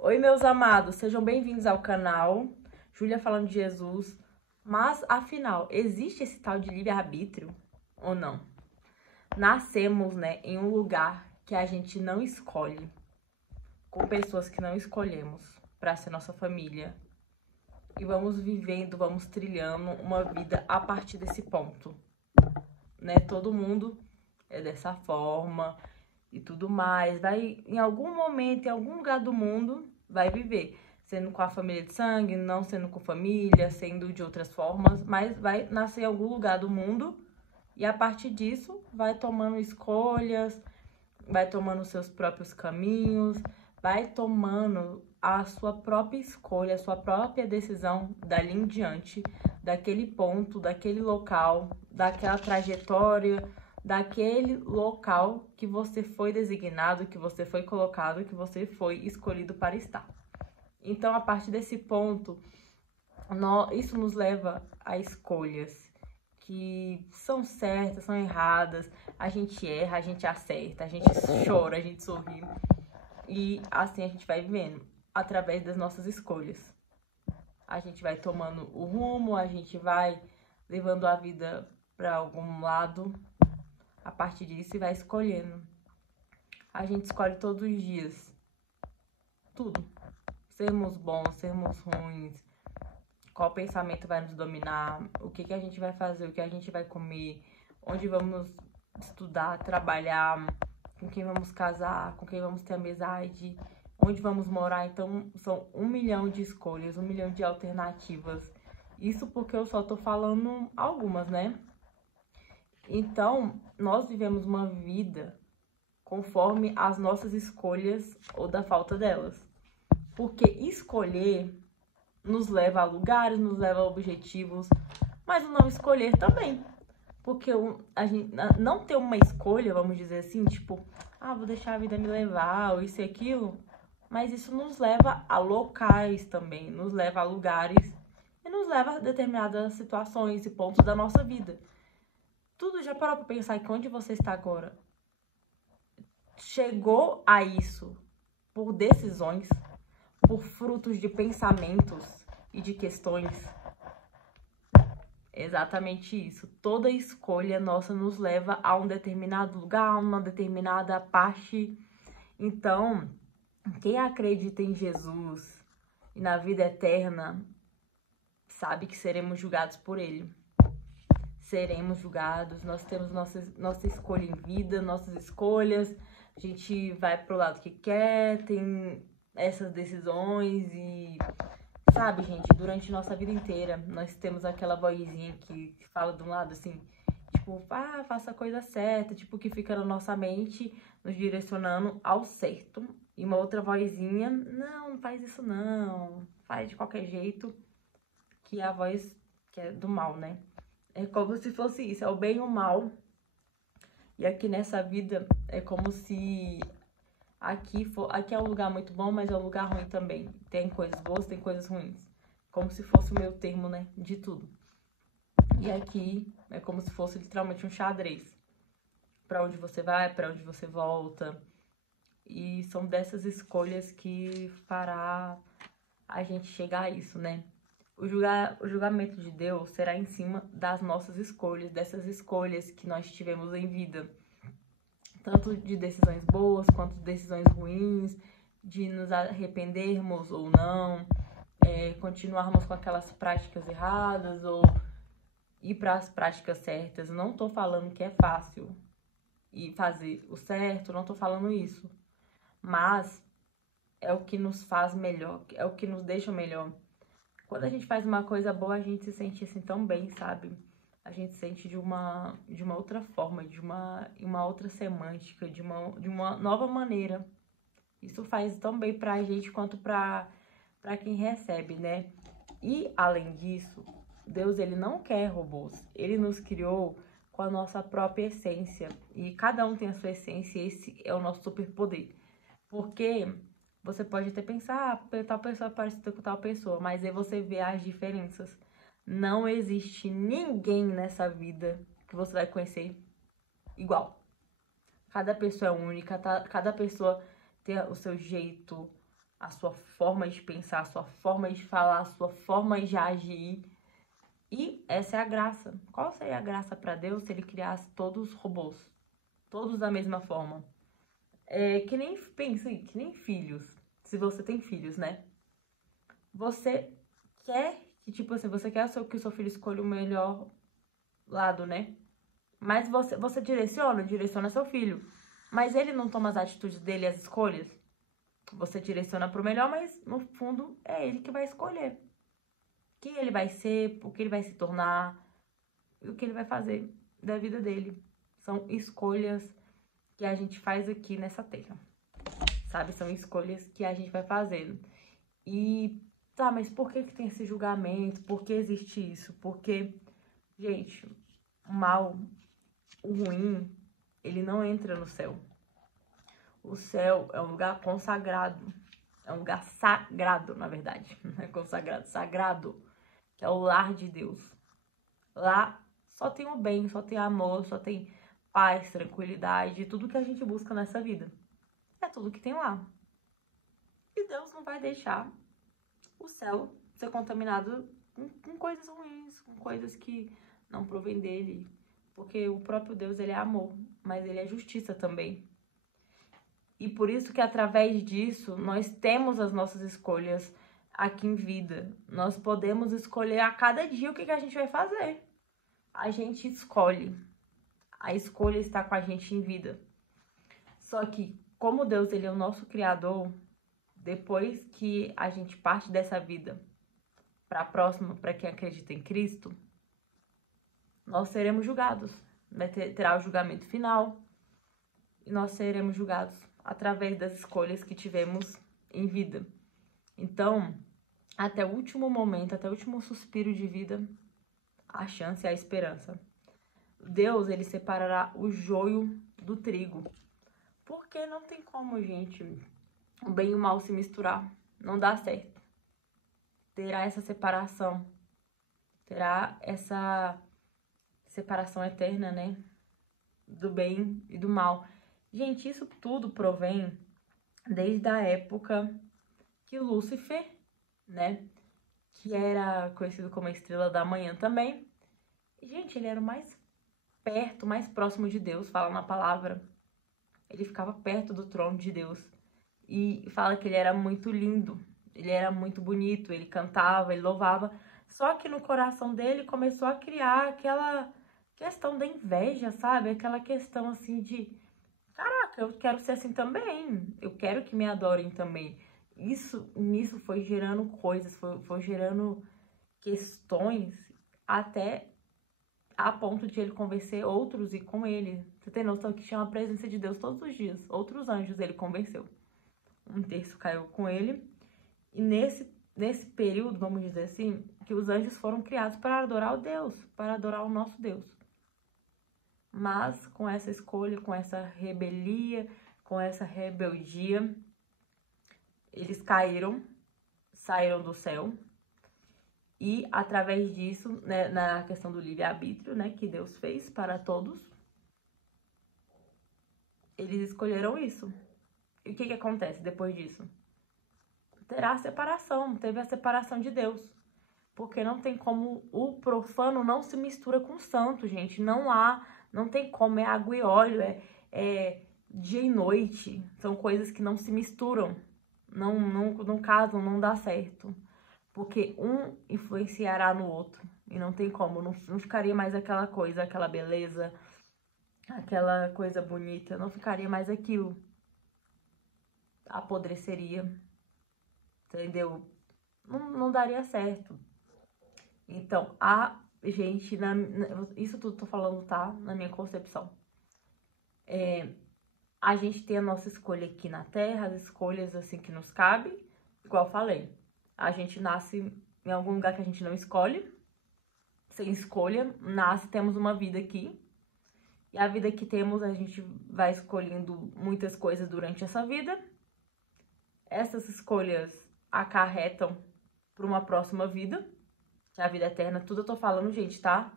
Oi, meus amados, sejam bem-vindos ao canal. Júlia falando de Jesus. Mas, afinal, existe esse tal de livre-arbítrio ou não? Nascemos, em um lugar que a gente não escolhe, com pessoas que não escolhemos para ser nossa família. E vamos vivendo, vamos trilhando uma vida a partir desse ponto, Todo mundo é dessa forma e tudo mais. Vai, em algum momento, em algum lugar do mundo, vai viver. Sendo com a família de sangue, não sendo com família, sendo de outras formas, mas vai nascer em algum lugar do mundo e a partir disso vai tomando escolhas, vai tomando seus próprios caminhos, vai tomando a sua própria escolha, a sua própria decisão dali em diante, daquele ponto, daquele local, daquela trajetória, daquele local que você foi designado, que você foi colocado, que você foi escolhido para estar. Então, a partir desse ponto, isso nos leva a escolhas que são certas, são erradas, a gente erra, a gente acerta, a gente chora, a gente sorri. E assim a gente vai vivendo, através das nossas escolhas. A gente vai tomando o rumo, a gente vai levando a vida para algum lado, a partir disso e vai escolhendo. A gente escolhe todos os dias, tudo. Sermos bons, sermos ruins, qual pensamento vai nos dominar, o que a gente vai fazer, o que a gente vai comer, onde vamos estudar, trabalhar, com quem vamos casar, com quem vamos ter amizade, onde vamos morar. Então, são 1 milhão de escolhas, 1 milhão de alternativas. Isso porque eu só tô falando algumas, Então, nós vivemos uma vida conforme as nossas escolhas ou da falta delas. Porque escolher nos leva a lugares, nos leva a objetivos, mas o não escolher também. Porque a gente não ter uma escolha, vamos dizer assim, tipo, vou deixar a vida me levar, ou isso e aquilo, mas isso nos leva a locais também, nos leva a lugares e nos leva a determinadas situações e pontos da nossa vida. Tudo já parou pra pensar que onde você está agora chegou a isso por decisões, por frutos de pensamentos e de questões? Exatamente isso. Toda escolha nossa nos leva a um determinado lugar, a uma determinada parte. Então, quem acredita em Jesus e na vida eterna, sabe que seremos julgados por Ele. Seremos julgados, nós temos nossa escolha em vida, nossas escolhas. A gente vai pro lado que quer, tem essas decisões e... Sabe, gente, durante nossa vida inteira, nós temos aquela vozinha que fala de um lado assim, tipo, faça a coisa certa, tipo, que fica na nossa mente, nos direcionando ao certo. E uma outra vozinha, não faz isso não, faz de qualquer jeito, que é a voz que é do mal, É como se fosse isso, é o bem e o mal. E aqui nessa vida é como se... Aqui é um lugar muito bom, mas é um lugar ruim também. Tem coisas boas, tem coisas ruins. Como se fosse o meu termo, de tudo. E aqui é como se fosse literalmente um xadrez. Pra onde você vai, pra onde você volta. E são dessas escolhas que fará a gente chegar a isso, O julgamento de Deus será em cima das nossas escolhas, dessas escolhas que nós tivemos em vida. Tanto de decisões boas quanto de decisões ruins, de nos arrependermos ou não, continuarmos com aquelas práticas erradas ou ir para as práticas certas. Não tô falando que é fácil e fazer o certo, não tô falando isso. Mas é o que nos faz melhor, é o que nos deixa melhor. Quando a gente faz uma coisa boa, a gente se sente assim tão bem, sabe? A gente sente de uma outra forma, de uma outra semântica, de uma nova maneira. Isso faz tão bem pra gente quanto pra quem recebe, E, além disso, Deus, ele não quer robôs. Ele nos criou com a nossa própria essência. E cada um tem a sua essência e esse é o nosso superpoder. Porque você pode até pensar, tal pessoa parece com tal pessoa, mas aí você vê as diferenças. Não existe ninguém nessa vida que você vai conhecer igual. Cada pessoa é única, cada pessoa tem o seu jeito, a sua forma de pensar, a sua forma de falar, a sua forma de agir. E essa é a graça. Qual seria a graça para Deus se ele criasse todos robôs? Todos da mesma forma. Que nem, pensa aí, que nem filhos. Se você tem filhos, né? Você quer que, tipo assim, você quer que o seu filho escolha o melhor lado, né? Mas você direciona seu filho. Mas ele não toma as atitudes dele, as escolhas. Você direciona pro melhor, mas no fundo é ele que vai escolher. Quem ele vai ser, o que ele vai se tornar, e o que ele vai fazer da vida dele. São escolhas que a gente faz aqui nessa terra, sabe? São escolhas que a gente vai fazendo. E, tá, mas por que tem esse julgamento? Por que existe isso? Porque, gente, o mal, o ruim, ele não entra no céu. O céu é um lugar consagrado. É um lugar sagrado, na verdade. Não é consagrado, sagrado. Que é o lar de Deus. Lá só tem o bem, só tem amor, só tem paz, tranquilidade, tudo que a gente busca nessa vida. É tudo que tem lá. E Deus não vai deixar o céu ser contaminado com coisas ruins, com coisas que não provém dele. Porque o próprio Deus, ele é amor, mas ele é justiça também. E por isso que através disso, nós temos as nossas escolhas aqui em vida. Nós podemos escolher a cada dia o que a gente vai fazer. A gente escolhe. A escolha está com a gente em vida. Só que, como Deus, ele é o nosso Criador, depois que a gente parte dessa vida para a próxima, para quem acredita em Cristo, nós seremos julgados. Terá o julgamento final e nós seremos julgados através das escolhas que tivemos em vida. Então, até o último momento, até o último suspiro de vida, a chance é a esperança. Deus, ele separará o joio do trigo. Porque não tem como, gente, o bem e o mal se misturar. Não dá certo. Terá essa separação. Terá essa separação eterna, né? Do bem e do mal. Gente, isso tudo provém desde a época que Lúcifer, né? Que era conhecido como a estrela da manhã também. Gente, ele era o mais perto, mais próximo de Deus, fala na palavra. Ele ficava perto do trono de Deus. E fala que ele era muito lindo, ele era muito bonito, ele cantava, ele louvava. Só que no coração dele começou a criar aquela questão da inveja, sabe? Aquela questão assim de, caraca, eu quero ser assim também, eu quero que me adorem também. Nisso foi gerando coisas, foi gerando questões até a ponto de ele convencer outros e com ele. Você tem noção que tinha uma presença de Deus todos os dias. Outros anjos ele convenceu. Um terço caiu com ele. E nesse período, vamos dizer assim, que os anjos foram criados para adorar o Deus, para adorar o nosso Deus. Mas com essa escolha, com essa rebelia, com essa rebeldia, eles caíram, saíram do céu. E através disso, né, na questão do livre-arbítrio, né, que Deus fez para todos, eles escolheram isso. E o que acontece depois disso? Terá a separação, teve a separação de Deus. Porque não tem como, o profano não se mistura com o santo, gente. Não tem como, é água e óleo, é dia e noite. São coisas que não se misturam, não casam, não dá certo. Porque um influenciará no outro. E não tem como, não ficaria mais aquela coisa, aquela beleza, aquela coisa bonita. Não ficaria mais aquilo. Apodreceria. Entendeu? Não daria certo. Então, gente, isso tudo tô falando, tá? Na minha concepção. A gente tem a nossa escolha aqui na Terra, as escolhas assim que nos cabe. Igual eu falei, a gente nasce em algum lugar que a gente não escolhe. Sem escolha, temos uma vida aqui. E a vida que temos, a gente vai escolhendo muitas coisas durante essa vida. Essas escolhas acarretam para uma próxima vida, que é a vida eterna. Tudo eu tô falando, gente, tá?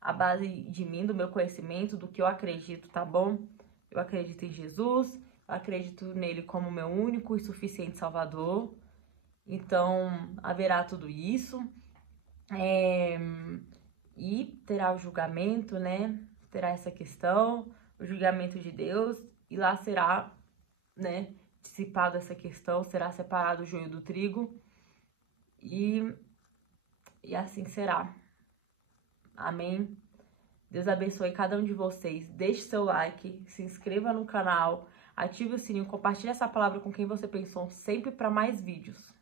A base de mim, do meu conhecimento, do que eu acredito, tá bom? Eu acredito em Jesus, acredito nele como meu único e suficiente Salvador. Então, haverá tudo isso. E terá o julgamento, né? Terá essa questão, o julgamento de Deus. E lá será, né, dissipado essa questão, será separado o joio do trigo. E assim será. Amém? Deus abençoe cada um de vocês. Deixe seu like, se inscreva no canal, ative o sininho, compartilhe essa palavra com quem você pensou, sempre para mais vídeos.